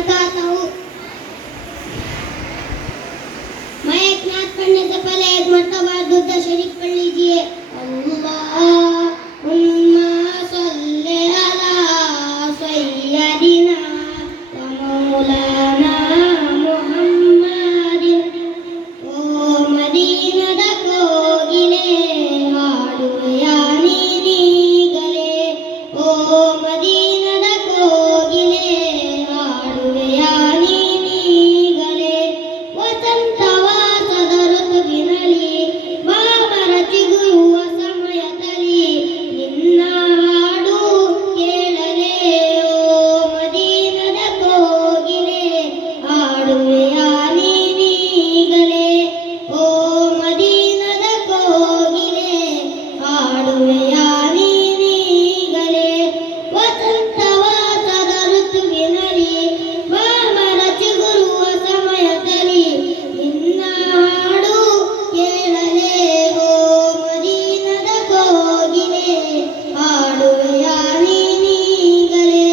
वबरकातुहू। मैं एक नात पढ़ने से पहले एक मर्तबा दुरूद शरीफ पढ़ लीजिए। अल्लाहुम्मा सल्ली अला सय्यदिना व मौलाना मुहम्मदिन। ओ मदीनದ ಕೋಗಿಲೆ ಹಾಡುವೆಯ ನೀನೀಗಲೇ, ಓ ಮದೀನದ ಕೋಗಿಲೆ ಹಾಡುವೆಯ ನೀನೀಗಲೇ. ವಸಂತವಾಸದ ಋತುವಿನಲ್ಲಿ ಮಾಮರ ಚಿಗುರುವ ಸಮಯದಲ್ಲಿ ನಿನ್ನ ಹಾಡು ಕೇಳಲೇ, ಓ ಮದೀನದ ಕೋಗಿಲೆ ಹಾಡುವೆಯ ನೀನೀಗಲೇ, ಓ ಮದೀನದ ಕೋಗಿಲೆ ಹಾಡುವೆಯ ನೀನೀಗಲೇ. ವಸಂತವಾಸದ ಋತುವಿನಲ್ಲಿ ಮಾಮರ ಚಿಗುರುವ ಸಮಯದಲ್ಲಿ ನಿನ್ನ ಹಾಡು ಕೇಳಲೇ, ಓ ಮದೀನದ ಕೋಗಿಲೆ ಹಾಡುವೆಯ ನೀನೀಗಲೇ,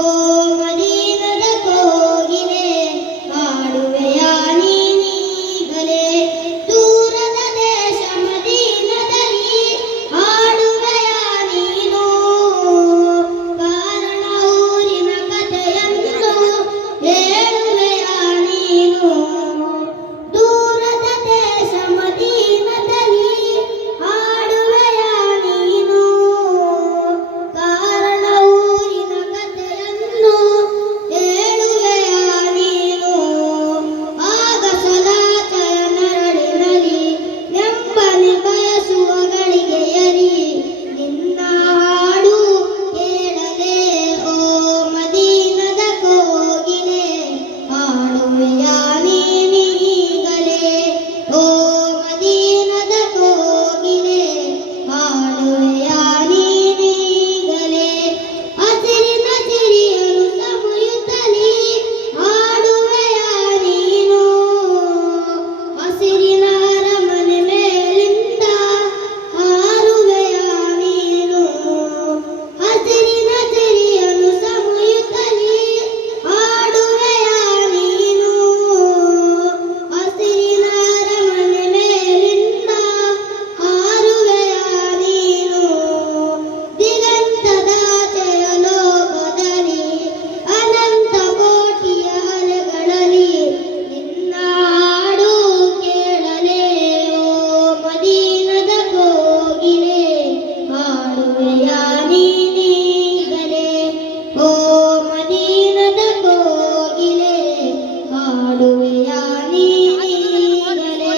ಓ ಮದೀನದ ಕೋಗಿಲೆ ಹಾಡುವೆಯ ನೀನೀಗಲೇ. ದೂರದ ದೇಶ ಮದೀನದಲ್ಲಿ ಹಾಡುವೆಯ ನೀನು, ಕಾರಣ ಊರಿನ ಕಥೆಯನ್ನು ಹೇಳುವೆಯ ನೀನು. ದೂರದ ದೇಶ ಮದೀನದಲ್ಲಿ ಹಾಡುವೆಯ ನೀನು, ಕಾರಣ ಊರಿನ ಕಥೆಯನ್ನು ಹೇಳುವೆಯ ನೀನು. ಆಗ ಸಲಾತೆಯ ನರಳಿನಲ್ಲಿ ನೆಮ್ಮದಿ ಬಯಸುವ ಗಳಿಗೆಯಲಿ ನಿನ್ನ ಹಾಡು ಕೇಳಲೇ, ಓ ಮದೀನದ ಕೋಗಿಲೆ ಹಾಡುವೆಯ ನೀನೀಗಲೇ, ಓ ಮದೀನದ ಕೋಗಿಲೆ ಹಾಡುವೆಯ ನೀನೀಗಲೇ. ಹಸಿರಿನ ಸಿರಿಯನು ಸಮಯುತ್ತಲಿ ಹಾಡುವೆಯ ನೀನು, ಹಸಿರಿನ ಅರಮನೆ ಮೇಲಿಂದ ಹಾರುವೆಯ ನೀನು. ಹಸಿರಿನ ಸಿರಿಯನು ಸಮಯುತ್ತಲಿ ಹಾಡುವೆಯ ನೀನು, ಹಸಿರಿನ ಅರಮನೆ ಮೇಲಿಂದ ಹಾರುವೆಯ ನೀನು. ದಿಗಂತದಾಚೆಯ ಲೋಕದಲ್ಲಿ ಅನಂತ ಕೋಟಿಯ ಅಲೆಗಳಲ್ಲಿ ನಿನ್ನ ಹಾಡು ಕೇಳಲೇ, ಓ ಮದೀನದ ಕೋಗಿಲೆ ಹಾಡುವೆಯ ನೀನೀಗಲೇ, ಓ ಮದೀನದ ಕೋಗಿಲೆ ಹಾಡುವೆಯ ನೀನೀಗಲೇ.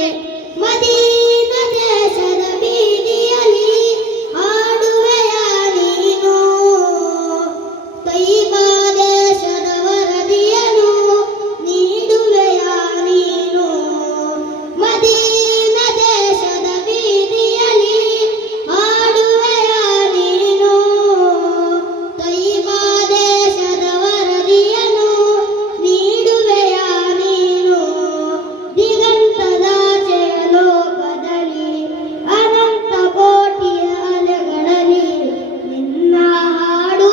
ಮದೀನ ದೇಶದ ಬೀದಿಯಲ್ಲಿ ಹಾಡುವೆಯ ನೀನು, ತೈಬಾ ದೇಶದ ವರದಿಯನ್ನು ನೀಡುವೆಯ ನೀನು. ಮದೀನ ದೇಶದ ಬೀದಿಯಲ್ಲಿ ಹಾಡುವೆಯ ನೀನು, ತೈಬಾ ದೇಶದ ವರದಿಯನ್ನು ನೀಡುವೆಯ ನೀನು. ದಿಗಂತದಾಚೆಯ ಲೋಕದಲ್ಲಿ ಅನಂತ ಕೋಟಿಯ ಅಲೆಗಳಲ್ಲಿ ನಿನ್ನ ಹಾಡು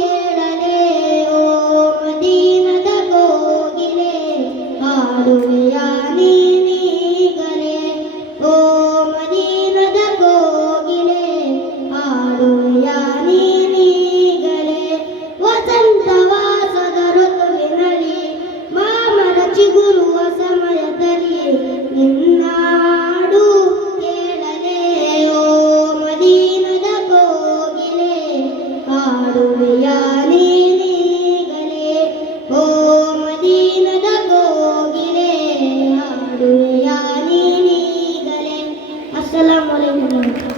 ಕೇಳಲೇ, ಓ ಮದೀನದ ಕೋಗಿಲೆ ಹಾಡುವೆಯ ನೀನೀಗಲೇ, ಓ ಮದೀನದ ಕೋಗಿಲೆ ಹಾಡುವೆಯ ನೀನೀಗಲೇ. ವಸಂತವಾಸದ ಋತುವಿನಲ್ಲಿ ಮಾಮರ ಚಿಗುರುವ ಸಮಯದಲ್ಲಿ ನಿನ್ನ ಹಾಡು ಕೇಳಲೇ, ಓ ಮದೀನದ ಕೋಗಿಲೆ ಹಾಡುವೆಯ ನೀನೀಗಲೇ, ಓ ಮದೀನದ ಕೋಗಿಲೆ ಹಾಡುವೆಯ ನೀನೀಗಲೇ. ಅಸ್ಸಲಾಮು ಅಲೈಕುಂ.